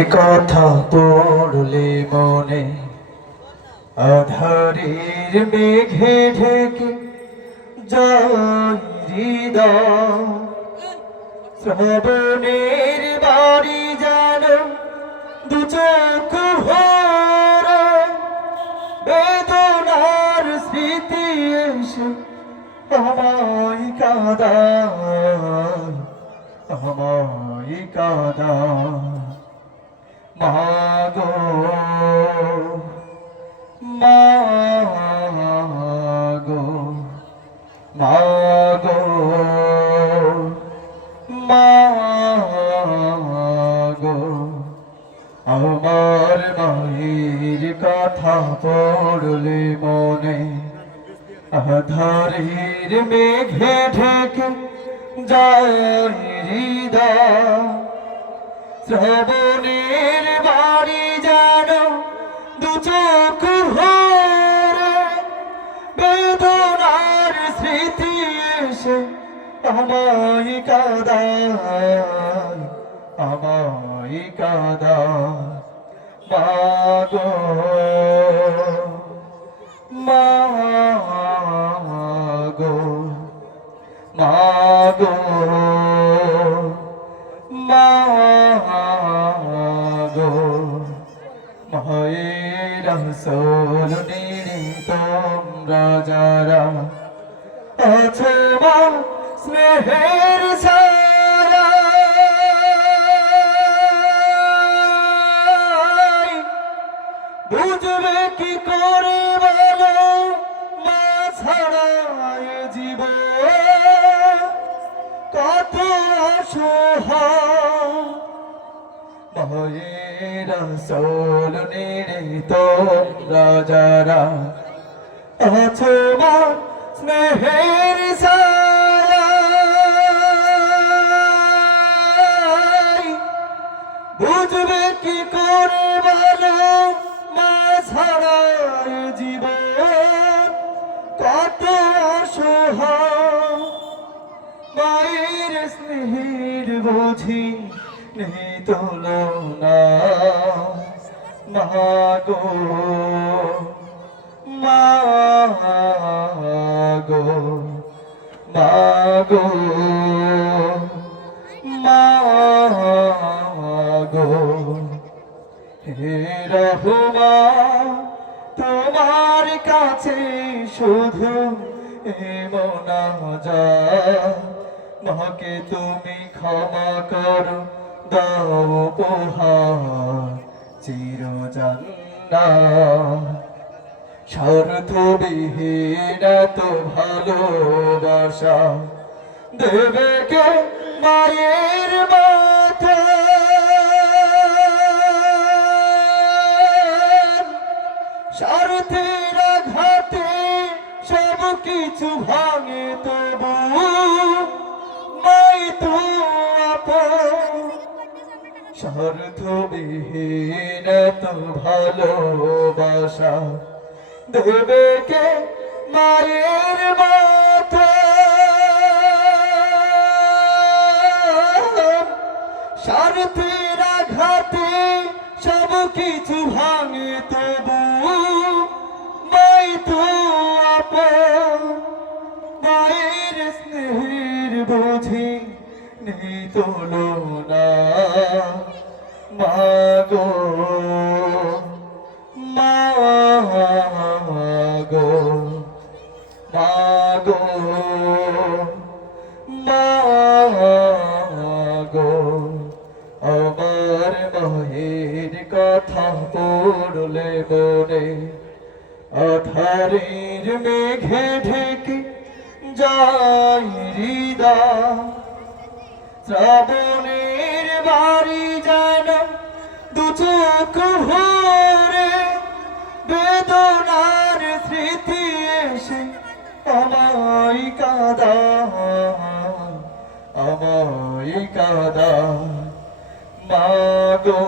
এ কথা পড়লে মনে আধারের মেঘে ঢেকে যায় হৃদয়। শ্রাবণের বাড়ি যেন দু চোখ ভরা বেদনার স্মৃতি এসে আমায় কাঁদায়, আমায় কাঁদায়। মাগো মাগো মাগো মাগো, আমার মায়ের কথা পড়লে মনে আধারের মেঘে ঢেকে যায় হৃদয়। শ্রাবণের বাড়ি যেন দু চোখ ভরে বেদনার স্মৃতি এসে আমায় কাঁদায়, আমায় কাঁদায়। মাগো মাগো মাগো মাগো, মায়ের রাসূল নিরে তোমরা যারা আছো মা স্নেহের ছায়া। বুঝবে কি করে বলো মা ছাড়া এ জীবন কত অসহায়। মায়ের রাসূল নিরে তোমরা যারা আছো মা স্নেহের ছায়া। বুঝবে কি করে বলো মা ছাড়া এ জীবন কত অসহায়। মায়ের স্নেহের বুঝি নেই তুলনা। মাগো মাগো মাগো মাগো, হে রহমান তোমার কাছে শুধু এ মোনাজাত। মাকে তুমি ক্ষমা করো, দাও উপহার চির জান্নাত। স্বার্থবিহীন এত ভালোবাসা দেবে কে মায়ের মাথা। স্বার্থের আঘাতে সব কিছু ভাঙে তবু মাই তো আপন। স্বার্থবিহীন এত ভালোবাসা দেবে কে মায়ের মাথা। স্বার্থের আঘাতে সব কিছু ভাঙে তবু মাই তো আপন। মায়ের স্নেহের বুঝি নেই তুলনা। মাগো মাগো মাগো মাগো, আমার মায়ের কথা পড়লে মনে আধারের মেঘে ঢেকে যায় হৃদয়। শ্রাবণের বাড়ি যেন দু চোখ ভরে বেদনার স্মৃতি এসে আমায় কাঁদায়, আমায় কাঁদায়। মাগো